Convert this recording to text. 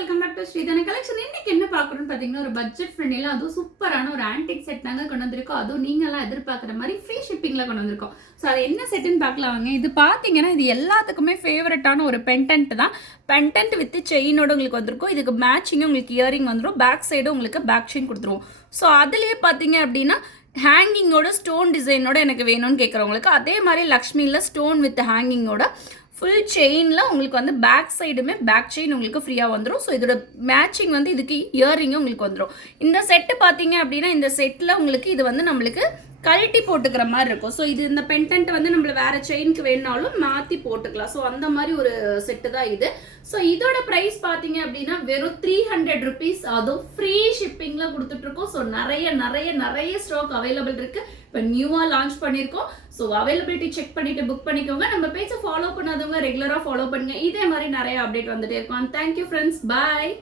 Welcome back to Sridhana collection. இன்னைக்கு என்ன பார்க்குறோம்னு பார்த்தீங்கன்னா, ஒரு பட்ஜெட் ஃப்ரெண்ட்லியில் அதுவும் சூப்பரான ஒரு ஆன்டிக் செட் தாங்க கொண்டு வந்திருக்கோம். அதுவும் நீங்களாம் எதிர்பார்க்குற மாதிரி ஃப்ரீ ஷிப்பிங்கில் கொண்டு வந்திருக்கோம். ஸோ அது என்ன செட்டுன்னு பார்க்கலாம் வாங்க. இது பார்த்தீங்கன்னா, இது எல்லாத்துக்குமே ஃபேவரட்டான ஒரு பெண்டன்ட் தான். பெண்டன்ட் வித் செயினோட உங்களுக்கு வந்திருக்கும். இதுக்கு மேட்சிங்கும் உங்களுக்கு இயரிங் வந்துடும். பேக் சைடும் உங்களுக்கு பேக் செயின் கொடுத்துருவோம். ஸோ அதுலேயே பார்த்தீங்க அப்படின்னா ஹேங்கிங்கோட ஸ்டோன் டிசைனோட எனக்கு வேணும்னு கேட்குறவங்களுக்கு அதே மாதிரி லக்ஷ்மியில் ஸ்டோன் வித் ஹேங்கிங்கோட ஃபுல் செயினில் உங்களுக்கு வந்து பேக் சைடுமே பேக் செயின் உங்களுக்கு ஃப்ரீயாக வந்துடும். ஸோ இதோட மேட்சிங் வந்து இதுக்கு இயரிங்கும் உங்களுக்கு வந்துடும். இந்த செட்டு பார்த்தீங்க அப்படின்னா இந்த செட்டில் உங்களுக்கு இது வந்து நம்மளுக்கு கழட்டி போட்டுக்கிற மாதிரி இருக்கும். ஸோ இது இந்த பெண்டன்ட் வந்து நம்மள வேற செயினுக்கு வேணாலும் மாற்றி போட்டுக்கலாம். ஸோ அந்த மாதிரி ஒரு செட்டு தான் இது. ஸோ இதோட ப்ரைஸ் பார்த்தீங்க அப்படின்னா வெறும் 300 rupees, அதுவும் ஃப்ரீ ஷிப்பிங்கில் கொடுத்துட்ருக்கோம். ஸோ நிறைய ஸ்டாக் அவைலபிள் இருக்குது. இப்போ நியூவாக லான்ச் பண்ணியிருக்கோம். ஸோ அவைலபிலிட்டி செக் பண்ணிவிட்டு புக் பண்ணிக்கோங்க. நம்ம பேஜை ஃபாலோ பண்ணாதவங்க ரெகுலராக ஃபாலோ பண்ணுங்க. இதே மாதிரி நிறைய அப்டேட் வந்துட்டே இருக்கும். தேங்க்யூ ஃப்ரெண்ட்ஸ், பாய்.